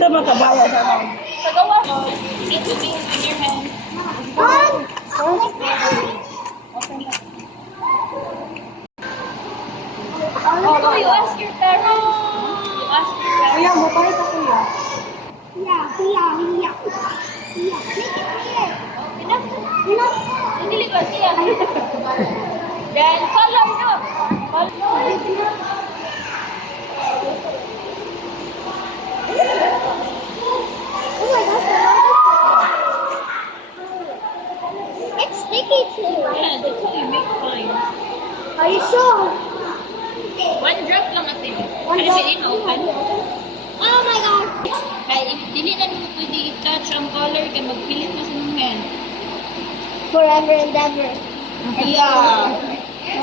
ito makabaya sa ako. Sa gawa mo, you need to mix with your hand. Oh, you ask your parents. You ask your parents. Kuya, mabait ako kuya. Enough. Hindi ba siya? Then, color no. It's sticky too. Yeah, that's how you make fine. Are you sure? One drop lang natin. One Kaya drop. din open. Oh my God. Kaya dili na mo pwede i-touch ang color kaya magpilit mo sa mong hand. Forever and ever. Yeah.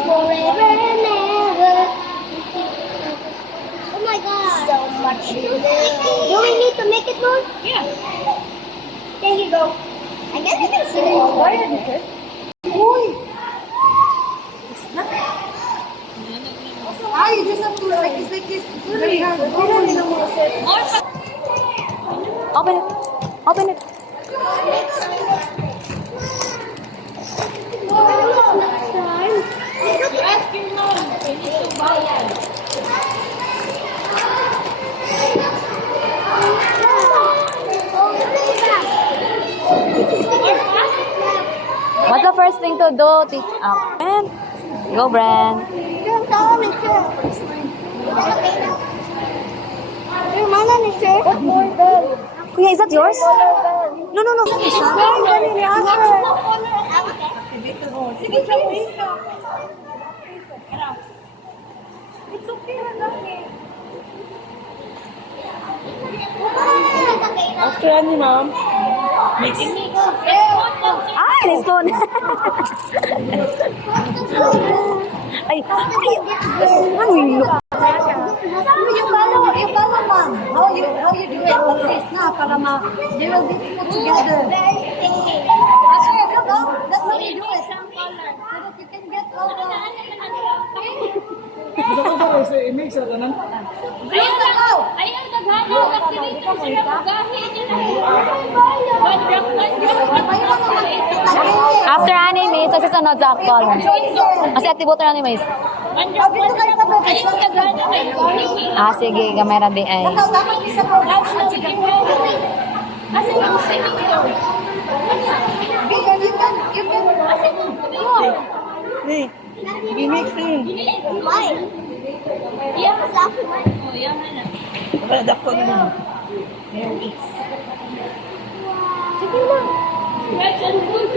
Forever and ever. Oh my God. So much. Do we need to make it more? Yeah. There you go. I guess you can see it. Why are you here? Uy! Ah, you just have to like this. Very hard. More pa. Open it. Open it. Next time. You ask your mom. You need to buy it. More pa? What's the first thing to do? Teach up. And go, Brand. Kuya, is that yours? No, no, no. After ano, ma'am? Mix. Ay, let's go. Ay, ano yun? You follow mom. How you do it like this na para they will be put together. That's how you do it. So that you can get all the Gusto ko ba kasi i-mix sa tanan? Ayaw naghanaw activator sila magahi nila. One drop. After anime, sa susunod sa call. Kasi activator anime. One drop. Ayaw naghanaw ay Ah, sige, kamera di ay. Asa yung saving door? Hey, i-mix din. Why? Yeah. Oh, yan na. Para dako nyo. Sige lang. Scratch and pull.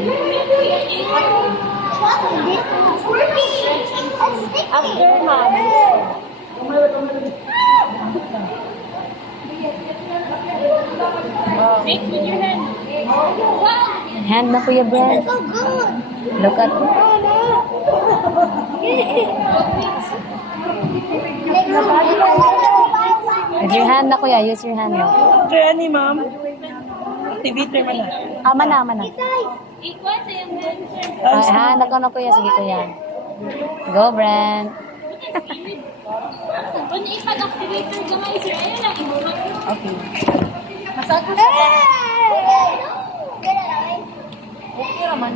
After mom. Mix with your hand. Wow. Hand na Kuya Brand. So good. Look at Use your hand na Kuya. Use your hand na. After ano, ma'am? Activator man na. Ama na. Equal sa yung dancer. Ay, hand ako na Kuya. Sige Kuya. Go, Brand. Kung ipag-activator ka nga, sir, ayun lang. Okay. Okay naman,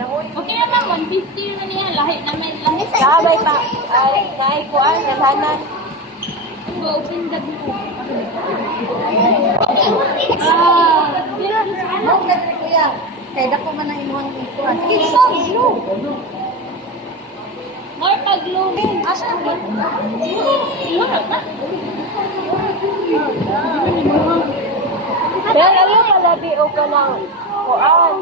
150 na niya. Lahi naman. Sabay pa. Ay, kuan, kasanan. Open the book. Kuya, kaya dako man ang imuhang kuan. Sige, go. More pag-glue. Asa ang good? Pero alam pala di o ka lang kuan.